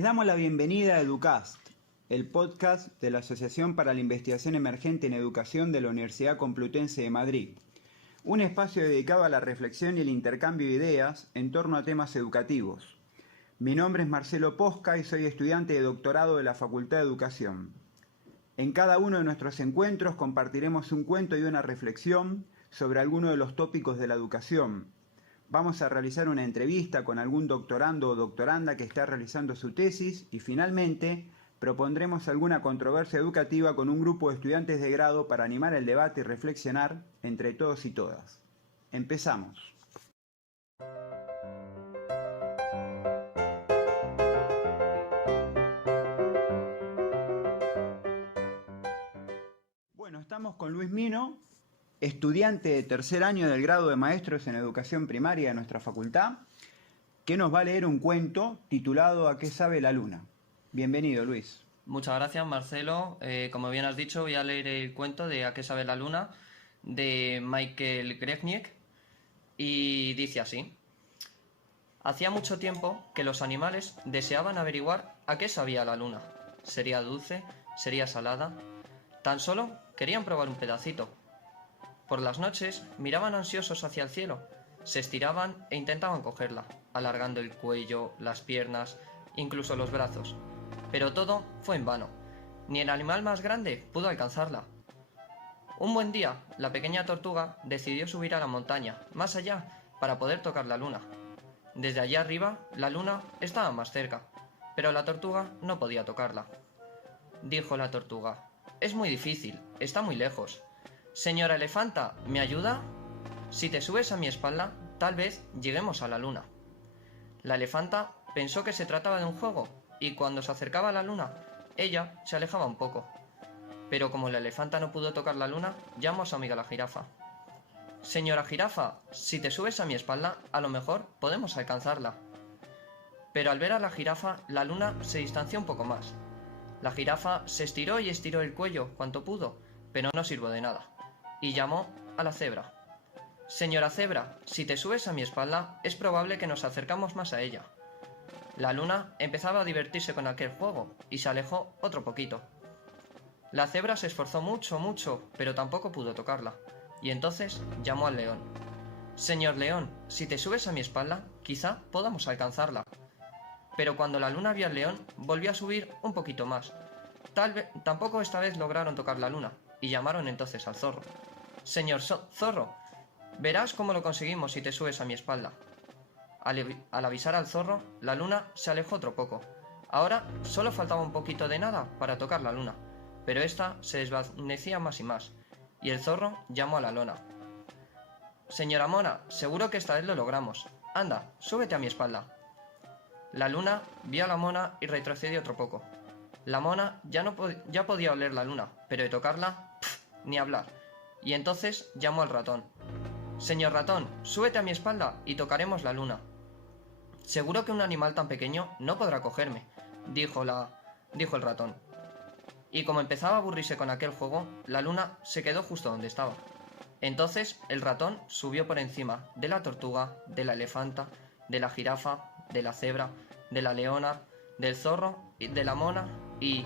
Les damos la bienvenida a Educast, el podcast de la Asociación para la Investigación Emergente en Educación de la Universidad Complutense de Madrid. Un espacio dedicado a la reflexión y el intercambio de ideas en torno a temas educativos. Mi nombre es Marcelo Posca y soy estudiante de doctorado de la Facultad de Educación. En cada uno de nuestros encuentros compartiremos un cuento y una reflexión sobre alguno de los tópicos de la educación. Vamos a realizar una entrevista con algún doctorando o doctoranda que está realizando su tesis y finalmente propondremos alguna controversia educativa con un grupo de estudiantes de grado para animar el debate y reflexionar entre todos y todas. Empezamos. Bueno, estamos con Luis Mino, estudiante de tercer año del grado de Maestros en Educación Primaria de nuestra facultad, que nos va a leer un cuento titulado ¿A qué sabe la luna? Bienvenido, Luis. Muchas gracias, Marcelo. Como bien has dicho, voy a leer el cuento de ¿A qué sabe la luna? De Michael Gregniek y dice así. Hacía mucho tiempo que los animales deseaban averiguar a qué sabía la luna. ¿Sería dulce? ¿Sería salada? Tan solo querían probar un pedacito. Por las noches miraban ansiosos hacia el cielo, se estiraban e intentaban cogerla, alargando el cuello, las piernas, incluso los brazos. Pero todo fue en vano. Ni el animal más grande pudo alcanzarla. Un buen día, la pequeña tortuga decidió subir a la montaña, más allá, para poder tocar la luna. Desde allá arriba, la luna estaba más cerca, pero la tortuga no podía tocarla. Dijo la tortuga: «Es muy difícil, está muy lejos. Señora elefanta, ¿me ayuda? Si te subes a mi espalda, tal vez lleguemos a la luna». La elefanta pensó que se trataba de un juego, y cuando se acercaba a la luna, ella se alejaba un poco. Pero como la elefanta no pudo tocar la luna, llamó a su amiga la jirafa. «Señora jirafa, si te subes a mi espalda, a lo mejor podemos alcanzarla». Pero al ver a la jirafa, la luna se distanció un poco más. La jirafa se estiró y estiró el cuello cuanto pudo, pero no sirvió de nada, y llamó a la cebra. «Señora cebra, si te subes a mi espalda, es probable que nos acercamos más a ella». La luna empezaba a divertirse con aquel juego, y se alejó otro poquito. La cebra se esforzó mucho, pero tampoco pudo tocarla, y entonces llamó al león. «Señor león, si te subes a mi espalda, quizá podamos alcanzarla». Pero cuando la luna vio al león, volvió a subir un poquito más. Tampoco esta vez lograron tocar la luna, y llamaron entonces al zorro. «Señor zorro, verás cómo lo conseguimos si te subes a mi espalda». Al avisar al zorro, la luna se alejó otro poco. Ahora solo faltaba un poquito de nada para tocar la luna, pero esta se desvanecía más y más, y el zorro llamó a la lona. «Señora mona, seguro que esta vez lo logramos. Anda, súbete a mi espalda». La luna vio a la mona y retrocedió otro poco. La mona ya podía oler la luna, pero de tocarla, ni hablar. Y entonces llamó al ratón. «Señor ratón, súbete a mi espalda y tocaremos la luna». «Seguro que un animal tan pequeño no podrá cogerme», dijo el ratón. Y como empezaba a aburrirse con aquel juego, la luna se quedó justo donde estaba. Entonces el ratón subió por encima de la tortuga, de la elefanta, de la jirafa, de la cebra, de la leona, del zorro, de la mona y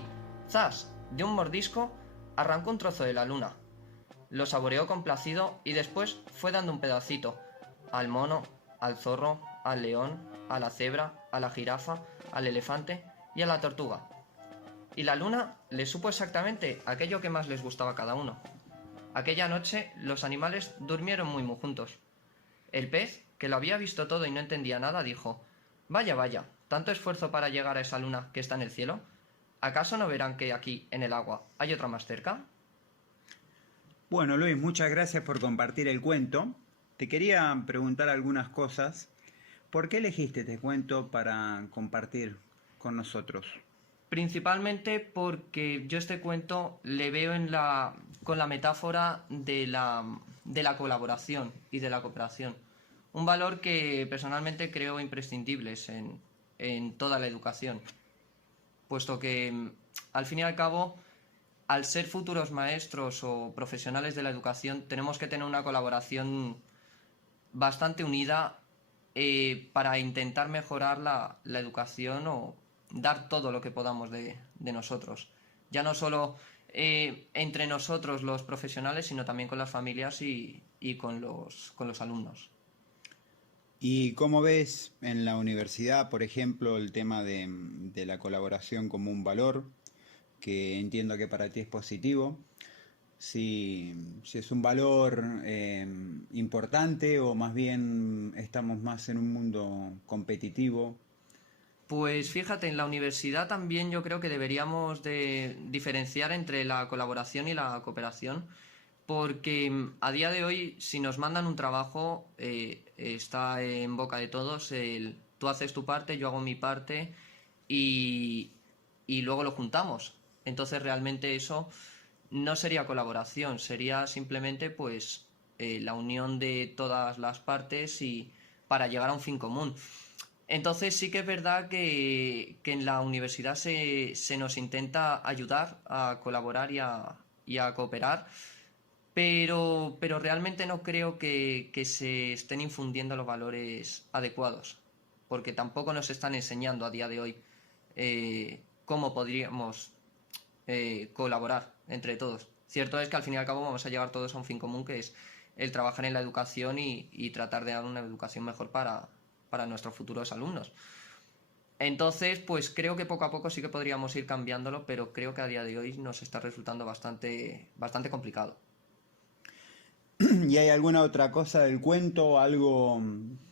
¡zas!, de un mordisco, arrancó un trozo de la luna. Lo saboreó complacido y después fue dando un pedacito al mono, al zorro, al león, a la cebra, a la jirafa, al elefante y a la tortuga. Y la luna le supo exactamente aquello que más les gustaba a cada uno. Aquella noche los animales durmieron muy juntos. El pez, que lo había visto todo y no entendía nada, dijo: «Vaya, ¿tanto esfuerzo para llegar a esa luna que está en el cielo? ¿Acaso no verán que aquí, en el agua, hay otra más cerca?» Bueno, Luis, muchas gracias por compartir el cuento. Te quería preguntar algunas cosas. ¿Por qué elegiste este cuento para compartir con nosotros? Principalmente porque yo este cuento le veo con la metáfora de la colaboración y de la cooperación. Un valor que personalmente creo imprescindibles en toda la educación. Puesto que, al fin y al cabo, al ser futuros maestros o profesionales de la educación, tenemos que tener una colaboración bastante unida para intentar mejorar la educación dar todo lo que podamos de nosotros. Ya no solo entre nosotros los profesionales, sino también con las familias y con los alumnos. ¿Y cómo ves en la universidad, por ejemplo, el tema de la colaboración como un valor, que entiendo que para ti es positivo? Si es un valor importante o más bien estamos más en un mundo competitivo. Pues fíjate, en la universidad también yo creo que deberíamos de diferenciar entre la colaboración y la cooperación, porque a día de hoy, si nos mandan un trabajo, está en boca de todos el tú haces tu parte, yo hago mi parte y, y luego lo juntamos. Entonces realmente eso no sería colaboración, sería simplemente pues la unión de todas las partes y para llegar a un fin común. Entonces sí que es verdad que en la universidad se nos intenta ayudar a colaborar y a cooperar, pero realmente no creo que se estén infundiendo los valores adecuados, porque tampoco nos están enseñando a día de hoy cómo podríamos colaborar entre todos. Cierto es que al fin y al cabo vamos a llegar todos a un fin común, que es el trabajar en la educación y tratar de dar una educación mejor para nuestros futuros alumnos. Entonces, pues creo que poco a poco sí que podríamos ir cambiándolo, pero creo que a día de hoy nos está resultando bastante complicado. ¿Y hay alguna otra cosa del cuento, algo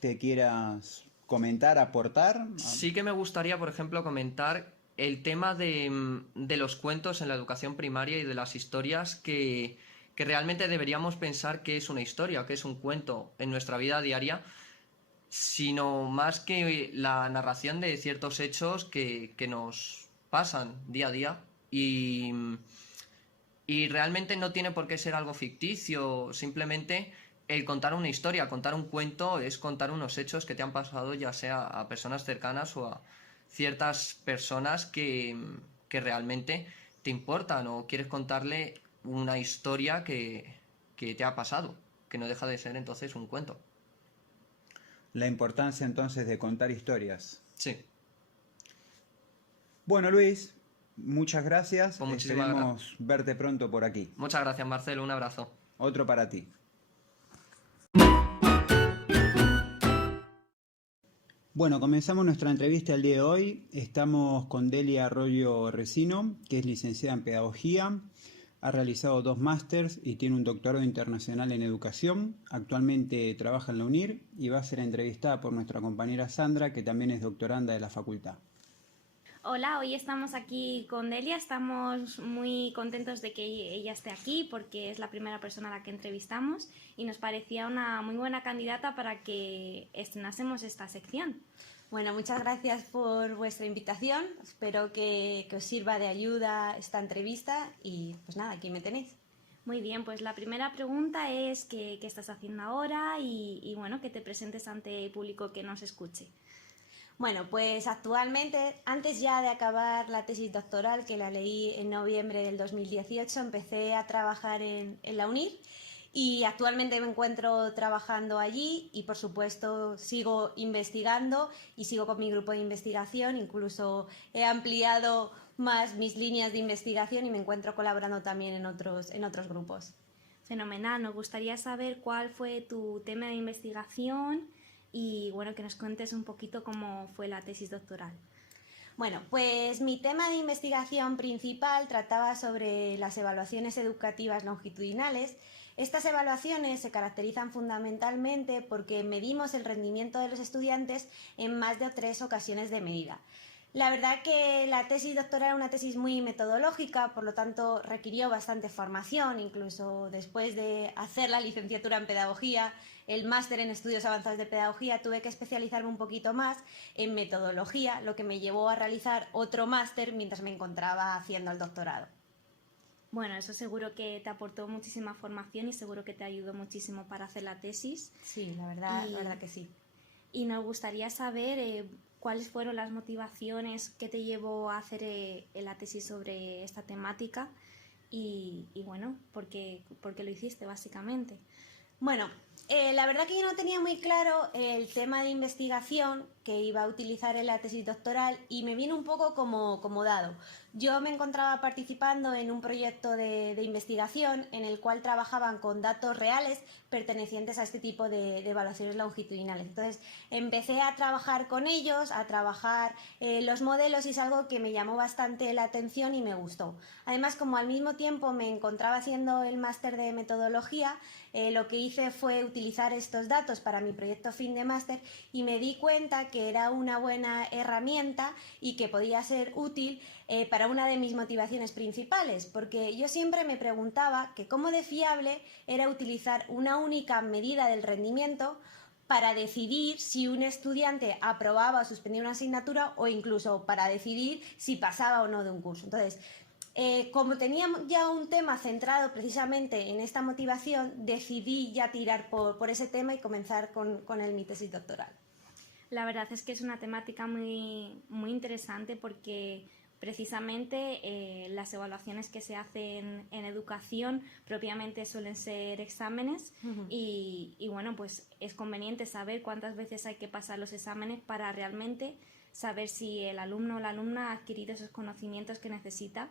que quieras comentar, aportar? Sí que me gustaría, por ejemplo, comentar el tema de los cuentos en la educación primaria y de las historias que realmente deberíamos pensar que es una historia o que es un cuento en nuestra vida diaria, sino más que la narración de ciertos hechos que nos pasan día a día y realmente no tiene por qué ser algo ficticio, simplemente el contar una historia, contar un cuento es contar unos hechos que te han pasado ya sea a personas cercanas o a ciertas personas que realmente te importan o quieres contarle una historia que te ha pasado, que no deja de ser entonces un cuento. La importancia entonces de contar historias. Sí, Bueno, Luis, muchas gracias. pues Esperemos verte pronto por aquí. muchas gracias, Marcelo, un abrazo. Otro para ti. Bueno, comenzamos nuestra entrevista el día de hoy. Estamos con Delia Arroyo Resino, que es licenciada en Pedagogía, ha realizado 2 másters y tiene un doctorado internacional en Educación. Actualmente trabaja en la UNIR y va a ser entrevistada por nuestra compañera Sandra, que también es doctoranda de la facultad. Hola, hoy estamos aquí con Delia, estamos muy contentos de que ella esté aquí porque es la primera persona a la que entrevistamos y nos parecía una muy buena candidata para que estrenásemos esta sección. Bueno, muchas gracias por vuestra invitación, espero que os sirva de ayuda esta entrevista y pues nada, aquí me tenéis. Muy bien, pues la primera pregunta es qué estás haciendo ahora y bueno, que te presentes ante el público que nos escuche. Bueno, pues actualmente, antes ya de acabar la tesis doctoral, que la leí en noviembre del 2018, empecé a trabajar en la UNIR y actualmente me encuentro trabajando allí y por supuesto sigo investigando y sigo con mi grupo de investigación, incluso he ampliado más mis líneas de investigación y me encuentro colaborando también en otros grupos. Fenomenal, nos gustaría saber cuál fue tu tema de investigación y bueno, que nos cuentes un poquito cómo fue la tesis doctoral. Bueno, pues mi tema de investigación principal trataba sobre las evaluaciones educativas longitudinales. Estas evaluaciones se caracterizan fundamentalmente porque medimos el rendimiento de los estudiantes en más de 3 ocasiones de medida. La verdad que la tesis doctoral era una tesis muy metodológica, por lo tanto requirió bastante formación, incluso después de hacer la licenciatura en pedagogía, el máster en estudios avanzados de pedagogía, tuve que especializarme un poquito más en metodología, lo que me llevó a realizar otro máster mientras me encontraba haciendo el doctorado. Bueno, eso seguro que te aportó muchísima formación y seguro que te ayudó muchísimo para hacer la tesis. Sí, la verdad que sí. Y nos gustaría saber cuáles fueron las motivaciones que te llevó a hacer la tesis sobre esta temática y bueno, ¿por qué lo hiciste básicamente? Bueno, la verdad que yo no tenía muy claro el tema de investigación que iba a utilizar en la tesis doctoral y me vino un poco como dado. Yo me encontraba participando en un proyecto de investigación en el cual trabajaban con datos reales pertenecientes a este tipo de evaluaciones longitudinales. Entonces empecé a trabajar con ellos, a trabajar los modelos, y es algo que me llamó bastante la atención y me gustó. Además, como al mismo tiempo me encontraba haciendo el máster de metodología, lo que hice fue utilizar estos datos para mi proyecto fin de máster y me di cuenta que era una buena herramienta y que podía ser útil para una de mis motivaciones principales, porque yo siempre me preguntaba que cómo de fiable era utilizar una única medida del rendimiento para decidir si un estudiante aprobaba o suspendía una asignatura, o incluso para decidir si pasaba o no de un curso. Entonces, como tenía ya un tema centrado precisamente en esta motivación, decidí ya tirar por ese tema y comenzar con mi tesis doctoral. La verdad es que es una temática muy interesante, porque precisamente las evaluaciones que se hacen en educación propiamente suelen ser exámenes. Y bueno, pues es conveniente saber cuántas veces hay que pasar los exámenes para realmente saber si el alumno o la alumna ha adquirido esos conocimientos que necesita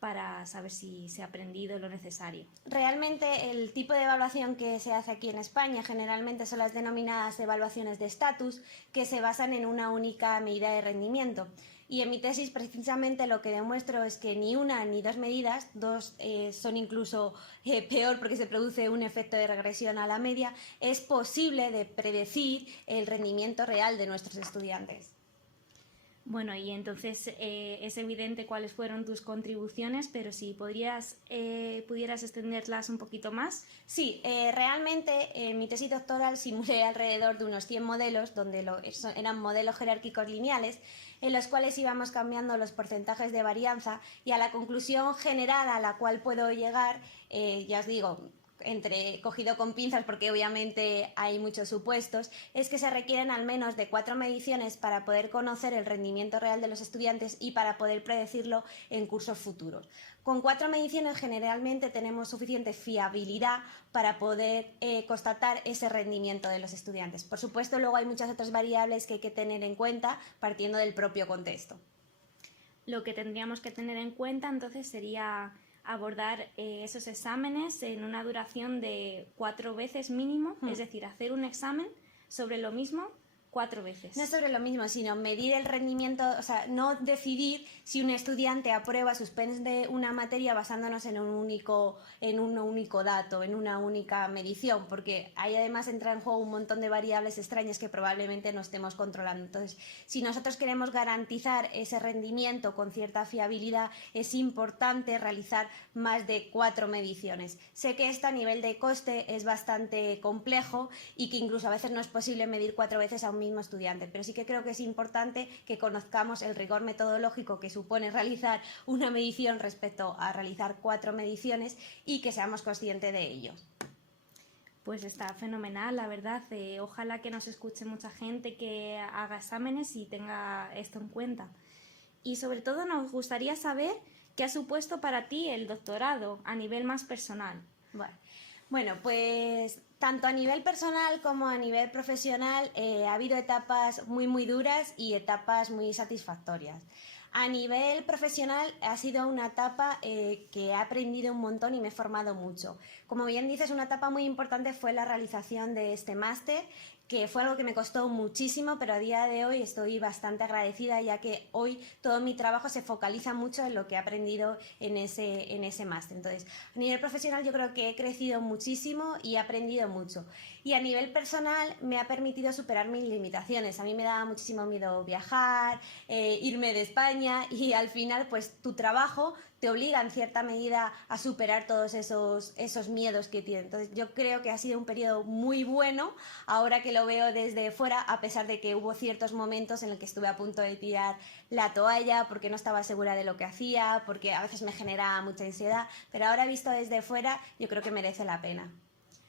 para saber si se ha aprendido lo necesario. Realmente el tipo de evaluación que se hace aquí en España generalmente son las denominadas evaluaciones de estatus, que se basan en una única medida de rendimiento. Y en mi tesis precisamente lo que demuestro es que ni una ni dos medidas, dos son incluso peor porque se produce un efecto de regresión a la media, es posible de predecir el rendimiento real de nuestros estudiantes. Bueno, y entonces es evidente cuáles fueron tus contribuciones, pero si pudieras extenderlas un poquito más. Sí, realmente en mi tesis doctoral simulé alrededor de unos 100 modelos, donde eran modelos jerárquicos lineales, en los cuales íbamos cambiando los porcentajes de varianza, y a la conclusión general a la cual puedo llegar, ya os digo, cogido con pinzas porque obviamente hay muchos supuestos, es que se requieren al menos de 4 mediciones para poder conocer el rendimiento real de los estudiantes y para poder predecirlo en cursos futuros. Con 4 mediciones generalmente tenemos suficiente fiabilidad para poder constatar ese rendimiento de los estudiantes. Por supuesto, luego hay muchas otras variables que hay que tener en cuenta partiendo del propio contexto. Lo que tendríamos que tener en cuenta entonces sería abordar esos exámenes en una duración de 4 veces mínimo, es decir, hacer un examen sobre lo mismo 4 veces. No sobre lo mismo, sino medir el rendimiento, o sea, no decidir si un estudiante aprueba, suspende una materia basándonos en un único dato, en una única medición, porque ahí además entra en juego un montón de variables extrañas que probablemente no estemos controlando. Entonces, si nosotros queremos garantizar ese rendimiento con cierta fiabilidad, es importante realizar más de 4 mediciones. Sé que esto a nivel de coste es bastante complejo y que incluso a veces no es posible medir 4 veces a un mismo estudiante, pero sí que creo que es importante que conozcamos el rigor metodológico que supone realizar una medición respecto a realizar 4 mediciones y que seamos conscientes de ello. Pues está fenomenal, la verdad. Ojalá que nos escuche mucha gente que haga exámenes y tenga esto en cuenta. Y sobre todo nos gustaría saber qué ha supuesto para ti el doctorado a nivel más personal. Bueno, pues tanto a nivel personal como a nivel profesional ha habido etapas muy duras y etapas muy satisfactorias. A nivel profesional ha sido una etapa que he aprendido un montón y me he formado mucho. Como bien dices, una etapa muy importante fue la realización de este máster, que fue algo que me costó muchísimo, pero a día de hoy estoy bastante agradecida, ya que hoy todo mi trabajo se focaliza mucho en lo que he aprendido en ese máster. Entonces, a nivel profesional yo creo que he crecido muchísimo y he aprendido mucho. Y a nivel personal me ha permitido superar mis limitaciones. A mí me daba muchísimo miedo viajar, irme de España, y al final pues tu trabajo te obliga en cierta medida a superar todos esos miedos que tienes. Entonces yo creo que ha sido un periodo muy bueno, ahora que lo veo desde fuera, a pesar de que hubo ciertos momentos en los que estuve a punto de tirar la toalla porque no estaba segura de lo que hacía, porque a veces me generaba mucha ansiedad, pero ahora visto desde fuera yo creo que merece la pena.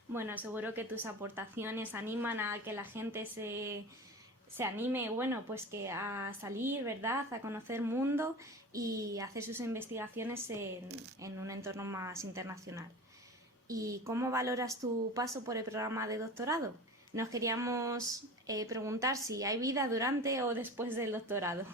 Bueno, seguro que tus aportaciones animan a que la gente se anime, bueno, pues que a salir, ¿verdad?, a conocer mundo y hacer sus investigaciones en un entorno más internacional. ¿Y cómo valoras tu paso por el programa de doctorado? nos queríamos preguntar si hay vida durante o después del doctorado.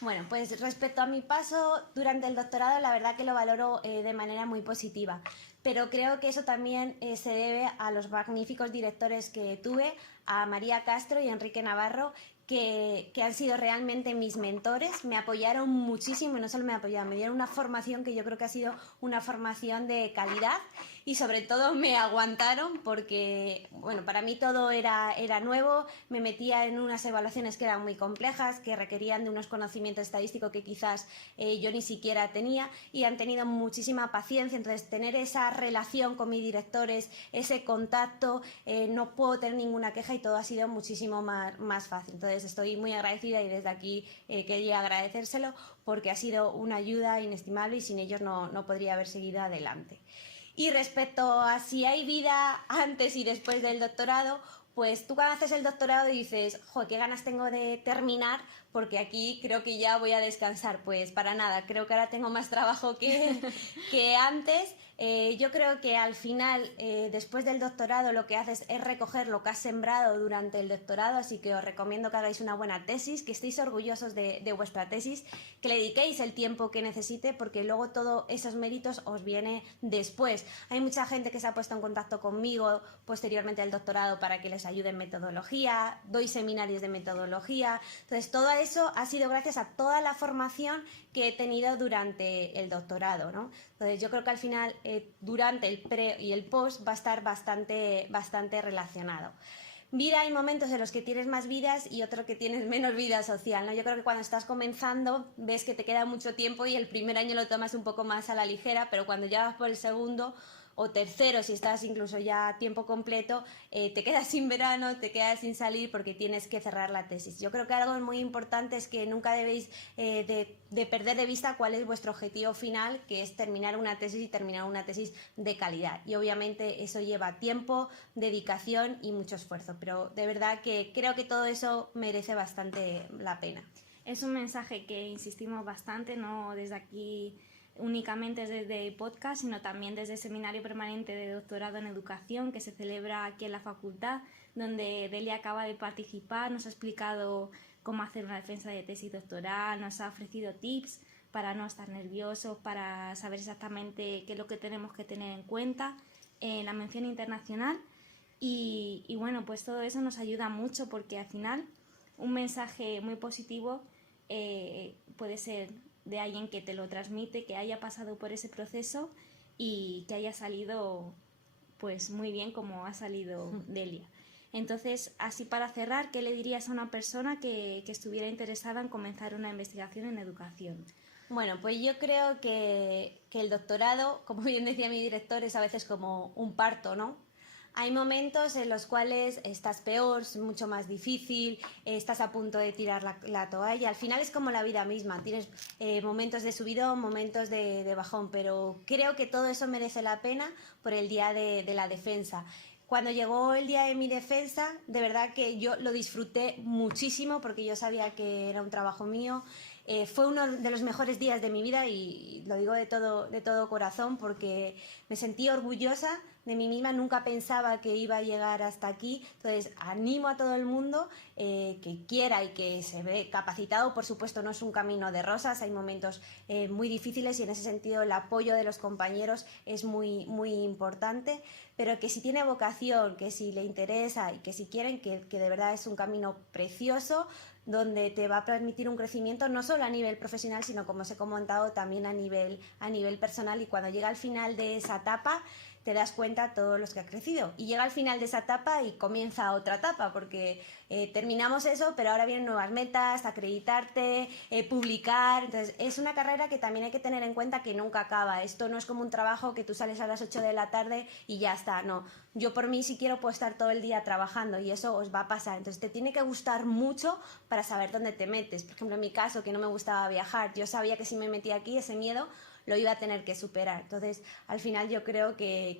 Bueno, pues respecto a mi paso durante el doctorado, la verdad que lo valoro de manera muy positiva, pero creo que eso también se debe a los magníficos directores que tuve, a María Castro y Enrique Navarro, que han sido realmente mis mentores, me apoyaron muchísimo y no solo me apoyaron, me dieron una formación que yo creo que ha sido una formación de calidad y sobre todo me aguantaron porque, bueno, para mí todo era nuevo, me metía en unas evaluaciones que eran muy complejas, que requerían de unos conocimientos estadísticos que quizás yo ni siquiera tenía y han tenido muchísima paciencia, entonces tener esa relación con mis directores, ese contacto, no puedo tener ninguna queja y todo ha sido muchísimo más fácil. Entonces estoy muy agradecida y desde aquí quería agradecérselo porque ha sido una ayuda inestimable y sin ellos no podría haber seguido adelante. Y respecto a si hay vida antes y después del doctorado, pues tú cuando haces el doctorado dices, joder, qué ganas tengo de terminar porque aquí creo que ya voy a descansar. Pues para nada, creo que ahora tengo más trabajo que antes. Yo creo que al final, después del doctorado, lo que haces es recoger lo que has sembrado durante el doctorado, así que os recomiendo que hagáis una buena tesis, que estéis orgullosos de vuestra tesis, que le dediquéis el tiempo que necesite, porque luego todos esos méritos os viene después. Hay mucha gente que se ha puesto en contacto conmigo posteriormente al doctorado para que les ayude en metodología, doy seminarios de metodología, entonces todo eso ha sido gracias a toda la formación que he tenido durante el doctorado, ¿no? Entonces yo creo que al final durante el pre y el post va a estar bastante relacionado. Vida, hay momentos en los que tienes más vidas y otros que tienes menos vida social, ¿no? Yo creo que cuando estás comenzando ves que te queda mucho tiempo y el primer año lo tomas un poco más a la ligera, pero cuando ya vas por el segundo o tercero, si estás incluso ya a tiempo completo, te quedas sin verano, te quedas sin salir porque tienes que cerrar la tesis. Yo creo que algo muy importante es que nunca debéis de perder de vista cuál es vuestro objetivo final, que es terminar una tesis y terminar una tesis de calidad. Y obviamente eso lleva tiempo, dedicación y mucho esfuerzo, pero de verdad que creo que todo eso merece bastante la pena. Es un mensaje que insistimos bastante, no desde aquí únicamente desde podcast, sino también desde el Seminario Permanente de Doctorado en Educación que se celebra aquí en la facultad, donde Delia acaba de participar, nos ha explicado cómo hacer una defensa de tesis doctoral, nos ha ofrecido tips para no estar nerviosos, para saber exactamente qué es lo que tenemos que tener en cuenta en la mención internacional y bueno, pues todo eso nos ayuda mucho porque al final un mensaje muy positivo puede ser de alguien que te lo transmite, que haya pasado por ese proceso y que haya salido pues muy bien como ha salido Delia. Entonces, así para cerrar, ¿qué le dirías a una persona que estuviera interesada en comenzar una investigación en educación? Bueno, pues yo creo que el doctorado, como bien decía mi director, es a veces como un parto, ¿no? Hay momentos en los cuales estás peor, es mucho más difícil, estás a punto de tirar la toalla. Al final es como la vida misma, tienes momentos de subidón, momentos de bajón, pero creo que todo eso merece la pena por el día de la defensa. Cuando llegó el día de mi defensa, de verdad que yo lo disfruté muchísimo porque yo sabía que era un trabajo mío. Fue uno de los mejores días de mi vida y lo digo de todo corazón porque me sentí orgullosa de mí misma, nunca pensaba que iba a llegar hasta aquí, entonces animo a todo el mundo que quiera y que se ve capacitado, por supuesto no es un camino de rosas, hay momentos muy difíciles y en ese sentido el apoyo de los compañeros es muy importante, pero que si tiene vocación, que si le interesa y que si quieren, que de verdad es un camino precioso, donde te va a permitir un crecimiento no solo a nivel profesional, sino como os he comentado también a nivel personal y cuando llega al final de esa etapa te das cuenta todos los que ha crecido y llega al final de esa etapa y comienza otra etapa porque terminamos eso pero ahora vienen nuevas metas, acreditarte, publicar, entonces es una carrera que también hay que tener en cuenta que nunca acaba, esto no es como un trabajo que tú sales a las 8 de la tarde y ya está, no, yo por mí si quiero puedo estar todo el día trabajando y eso os va a pasar, entonces te tiene que gustar mucho para saber dónde te metes, por ejemplo en mi caso que no me gustaba viajar, yo sabía que si me metía aquí ese miedo lo iba a tener que superar. Entonces, al final yo creo que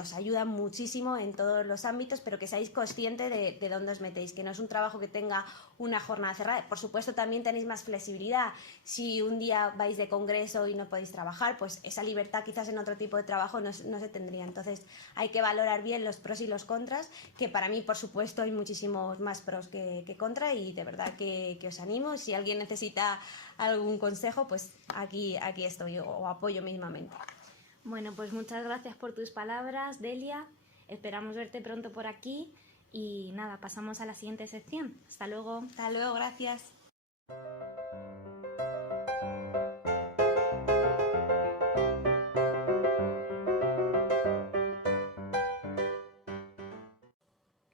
os ayuda muchísimo en todos los ámbitos, pero que seáis conscientes de dónde os metéis, que no es un trabajo que tenga una jornada cerrada. Por supuesto, también tenéis más flexibilidad. Si un día vais de congreso y no podéis trabajar, pues esa libertad quizás en otro tipo de trabajo no se tendría. Entonces, hay que valorar bien los pros y los contras, que para mí, por supuesto, hay muchísimos más pros que contra, y de verdad que os animo. Si alguien necesita algún consejo, pues aquí estoy, o apoyo mismamente. Bueno, pues muchas gracias por tus palabras, Delia. Esperamos verte pronto por aquí y nada, pasamos a la siguiente sección. Hasta luego. Hasta luego, gracias.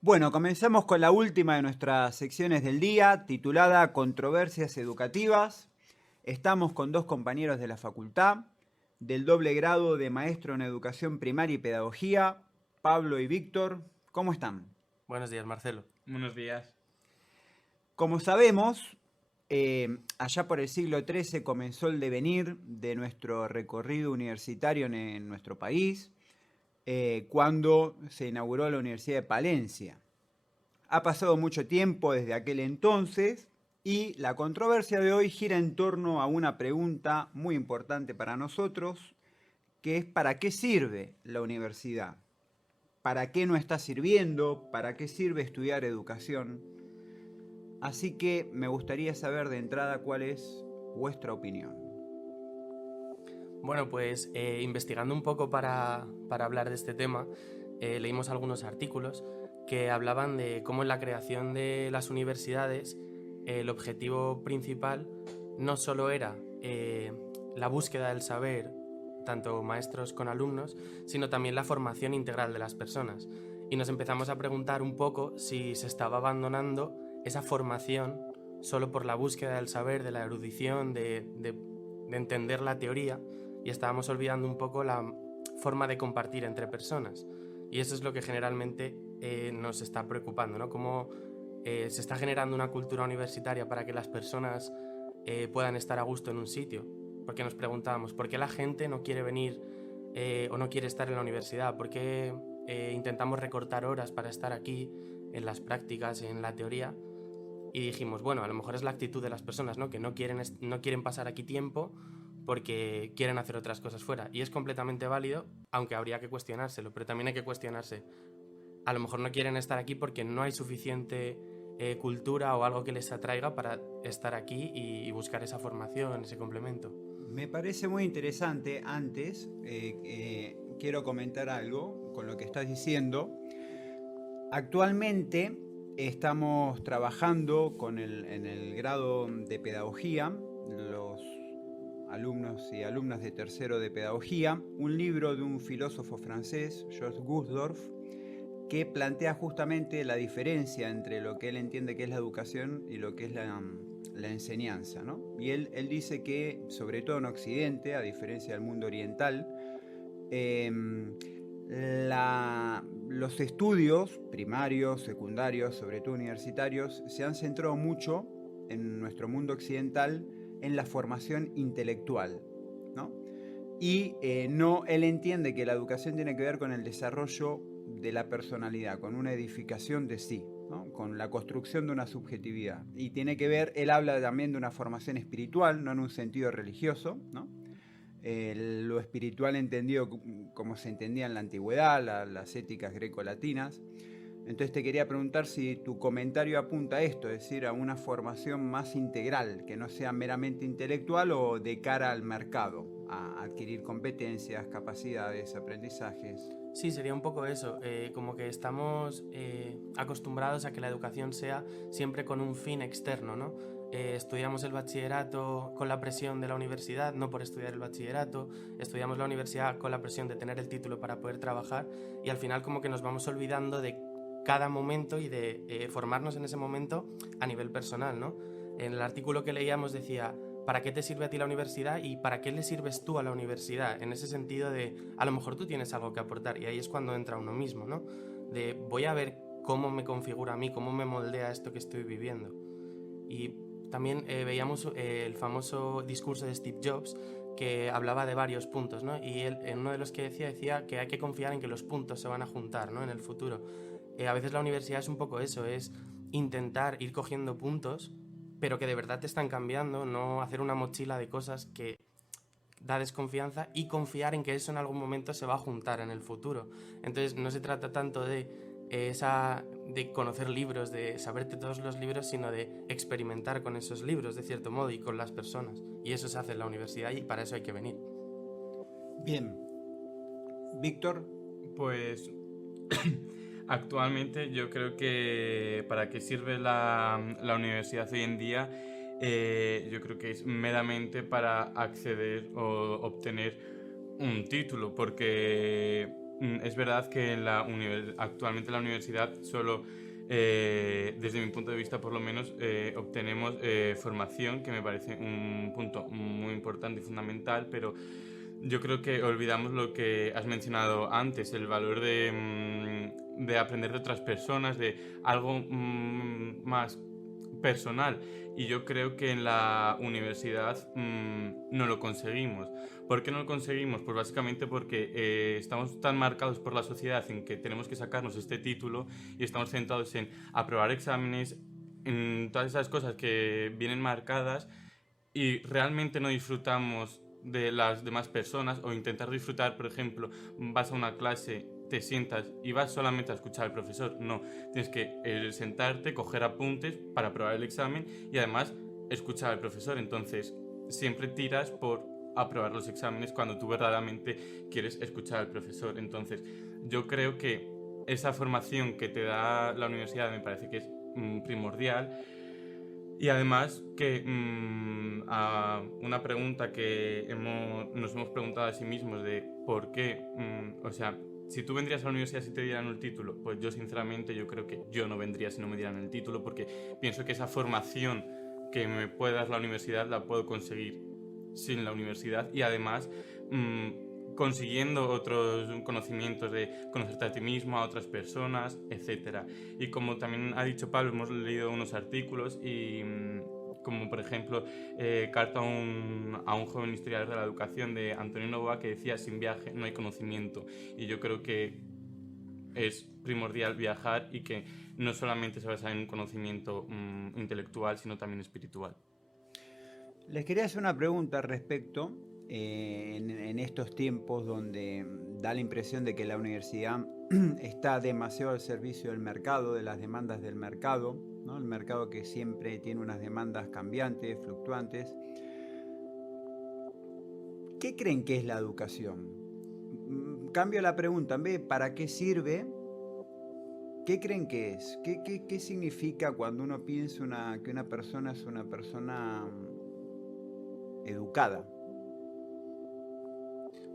Bueno, comenzamos con la última de nuestras secciones del día, titulada Controversias Educativas. Estamos con dos compañeros de la facultad, del doble grado de Maestro en Educación Primaria y Pedagogía, Pablo y Víctor. ¿Cómo están? Buenos días, Marcelo. Buenos días. Como sabemos, allá por el siglo XIII comenzó el devenir de nuestro recorrido universitario en nuestro país, cuando se inauguró la Universidad de Palencia. Ha pasado mucho tiempo desde aquel entonces y la controversia de hoy gira en torno a una pregunta muy importante para nosotros, que es ¿para qué sirve la universidad? ¿Para qué no está sirviendo? ¿Para qué sirve estudiar educación? Así que me gustaría saber de entrada cuál es vuestra opinión. Bueno, pues investigando un poco para hablar de este tema, leímos algunos artículos que hablaban de cómo en la creación de las universidades el objetivo principal no solo era la búsqueda del saber, tanto maestros con alumnos, sino también la formación integral de las personas. Y nos empezamos a preguntar un poco si se estaba abandonando esa formación solo por la búsqueda del saber, de la erudición, de entender la teoría, y estábamos olvidando un poco la forma de compartir entre personas. Y eso es lo que generalmente nos está preocupando, ¿no? Cómo se está generando una cultura universitaria para que las personas puedan estar a gusto en un sitio. Porque nos preguntábamos, ¿por qué la gente no quiere venir o no quiere estar en la universidad? ¿Por qué intentamos recortar horas para estar aquí en las prácticas, en la teoría? Y dijimos, bueno, a lo mejor es la actitud de las personas, ¿no? Que no quieren pasar aquí tiempo porque quieren hacer otras cosas fuera. Y es completamente válido, aunque habría que cuestionárselo, pero también hay que cuestionarse. A lo mejor no quieren estar aquí porque no hay suficiente cultura o algo que les atraiga para estar aquí y buscar esa formación, ese complemento. Me parece muy interesante. Antes, quiero comentar algo con lo que estás diciendo. Actualmente estamos trabajando en el grado de pedagogía, los alumnos y alumnas de tercero de pedagogía, un libro de un filósofo francés, Georges Gusdorf, que plantea justamente la diferencia entre lo que él entiende que es la educación y lo que es la enseñanza, ¿no? Y él dice que, sobre todo en Occidente, a diferencia del mundo oriental, los estudios primarios, secundarios, sobre todo universitarios, se han centrado mucho en nuestro mundo occidental en la formación intelectual, ¿no? Y él entiende que la educación tiene que ver con el desarrollo de la personalidad, con una edificación de sí, ¿no? Con la construcción de una subjetividad. Y tiene que ver, él habla también de una formación espiritual, no en un sentido religioso, ¿no? Lo espiritual entendido como se entendía en la antigüedad, las éticas grecolatinas. Entonces te quería preguntar si tu comentario apunta a esto, es decir, a una formación más integral, que no sea meramente intelectual o de cara al mercado, a adquirir competencias, capacidades, aprendizajes. Sí, sería un poco eso, como que estamos acostumbrados a que la educación sea siempre con un fin externo, ¿no? Estudiamos el bachillerato con la presión de la universidad, no por estudiar el bachillerato, estudiamos la universidad con la presión de tener el título para poder trabajar, y al final como que nos vamos olvidando de cada momento y de formarnos en ese momento a nivel personal, ¿no? En el artículo que leíamos decía, ¿para qué te sirve a ti la universidad y para qué le sirves tú a la universidad? En ese sentido de, a lo mejor tú tienes algo que aportar, y ahí es cuando entra uno mismo, ¿no? De, voy a ver cómo me configura a mí, cómo me moldea esto que estoy viviendo. Y también veíamos el famoso discurso de Steve Jobs, que hablaba de varios puntos, ¿no? Y él, en uno de los que decía que hay que confiar en que los puntos se van a juntar, ¿no? En el futuro. A veces la universidad es un poco eso, es intentar ir cogiendo puntos, pero que de verdad te están cambiando, no hacer una mochila de cosas que da desconfianza, y confiar en que eso en algún momento se va a juntar en el futuro. Entonces no se trata tanto de conocer libros, de saberte todos los libros, sino de experimentar con esos libros de cierto modo y con las personas, y eso se hace en la universidad y para eso hay que venir. Bien. Víctor. Pues actualmente yo creo que para qué sirve la universidad hoy en día, yo creo que es meramente para acceder o obtener un título, porque es verdad que actualmente en la universidad solo, desde mi punto de vista por lo menos, obtenemos formación, que me parece un punto muy importante y fundamental, pero yo creo que olvidamos lo que has mencionado antes, el valor de aprender de otras personas, de algo más personal. Y yo creo que en la universidad no lo conseguimos. ¿Por qué no lo conseguimos? Pues básicamente porque estamos tan marcados por la sociedad en que tenemos que sacarnos este título y estamos centrados en aprobar exámenes, en todas esas cosas que vienen marcadas, y realmente no disfrutamos de las demás personas, o intentar disfrutar. Por ejemplo, vas a una clase, te sientas y vas solamente a escuchar al profesor. No, tienes que sentarte, coger apuntes para aprobar el examen y además escuchar al profesor. Entonces siempre tiras por aprobar los exámenes cuando tú verdaderamente quieres escuchar al profesor. Entonces yo creo que esa formación que te da la universidad me parece que es primordial. Y además que a una pregunta que nos hemos preguntado a sí mismos de por qué, o sea, si tú vendrías a la universidad si te dieran el título, pues yo sinceramente yo creo que yo no vendría si no me dieran el título, porque pienso que esa formación que me puede dar la universidad la puedo conseguir sin la universidad, y además consiguiendo otros conocimientos de conocerte a ti mismo, a otras personas, etc. Y como también ha dicho Pablo, hemos leído unos artículos, y como por ejemplo Carta a un joven historiador de la educación, de Antonio Novoa, que decía: sin viaje no hay conocimiento. Y yo creo que es primordial viajar, y que no solamente se basa en un conocimiento intelectual, sino también espiritual. Les quería hacer una pregunta al respecto. En estos tiempos donde da la impresión de que la universidad está demasiado al servicio del mercado, de las demandas del mercado, ¿no? El mercado que siempre tiene unas demandas cambiantes, fluctuantes. ¿Qué creen que es la educación? Cambio la pregunta, en vez de ¿para qué sirve? ¿Qué creen que es? ¿Qué significa cuando uno piensa que una persona es una persona educada?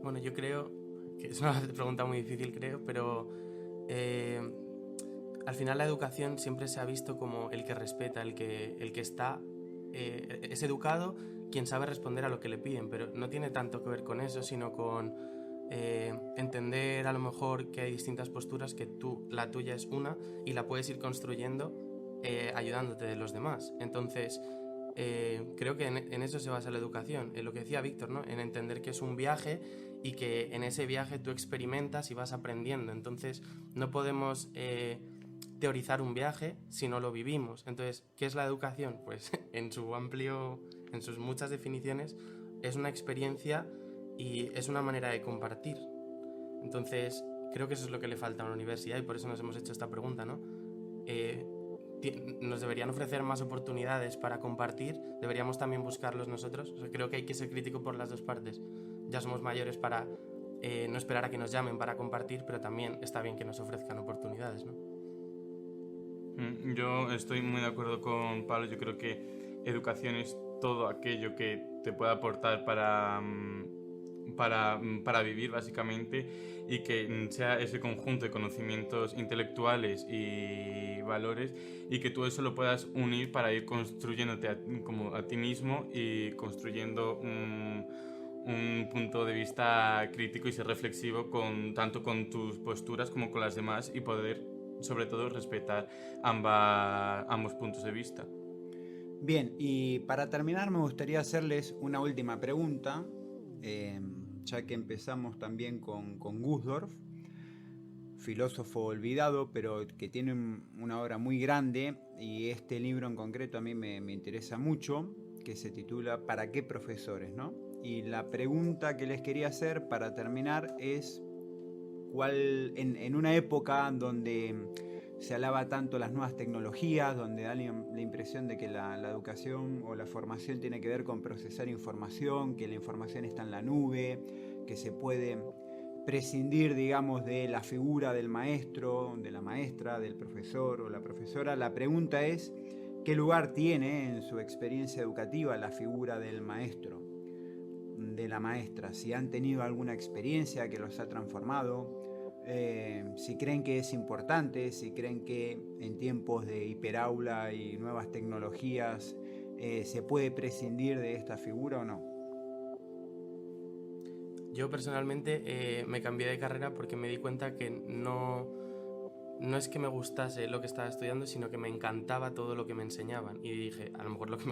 Bueno, yo creo que es una pregunta muy difícil, creo, pero al final la educación siempre se ha visto como el que respeta, el que está, es educado, quien sabe responder a lo que le piden, pero no tiene tanto que ver con eso, sino con entender a lo mejor que hay distintas posturas, que la tuya es una y la puedes ir construyendo ayudándote de los demás. Entonces creo que en eso se basa la educación, en lo que decía Víctor, ¿no? En entender que es un viaje y que en ese viaje tú experimentas y vas aprendiendo. Entonces no podemos teorizar un viaje si no lo vivimos. Entonces, ¿qué es la educación? Pues en sus muchas definiciones, es una experiencia y es una manera de compartir. Entonces creo que eso es lo que le falta a una universidad, y por eso nos hemos hecho esta pregunta, ¿no? Nos deberían ofrecer más oportunidades para compartir, deberíamos también buscarlos nosotros. O sea, creo que hay que ser crítico por las dos partes. Ya somos mayores para no esperar a que nos llamen para compartir, pero también está bien que nos ofrezcan oportunidades, ¿no? Yo estoy muy de acuerdo con Pablo. Yo creo que educación es todo aquello que te pueda aportar para vivir, básicamente, y que sea ese conjunto de conocimientos intelectuales y valores, y que tú eso lo puedas unir para ir construyéndote a ti mismo, y construyendo un punto de vista crítico y ser reflexivo tanto con tus posturas como con las demás, y poder sobre todo respetar ambos puntos de vista. Bien, y para terminar me gustaría hacerles una última pregunta. ya que empezamos también con Gusdorf, filósofo olvidado, pero que tiene una obra muy grande, y este libro en concreto a mí me interesa mucho, que se titula ¿Para qué profesores?, ¿no? Y la pregunta que les quería hacer para terminar es, en una época donde se alaba tanto las nuevas tecnologías, donde da la impresión de que la educación o la formación tiene que ver con procesar información, que la información está en la nube, que se puede prescindir, digamos, de la figura del maestro, de la maestra, del profesor o la profesora, la pregunta es, ¿qué lugar tiene en su experiencia educativa la figura del maestro, de la maestra? Si han tenido alguna experiencia que los ha transformado, si creen que es importante, si creen que en tiempos de hiperaula y nuevas tecnologías se puede prescindir de esta figura o no. Yo personalmente me cambié de carrera porque me di cuenta que no es que me gustase lo que estaba estudiando, sino que me encantaba todo lo que me enseñaban. Y dije, a lo mejor lo que me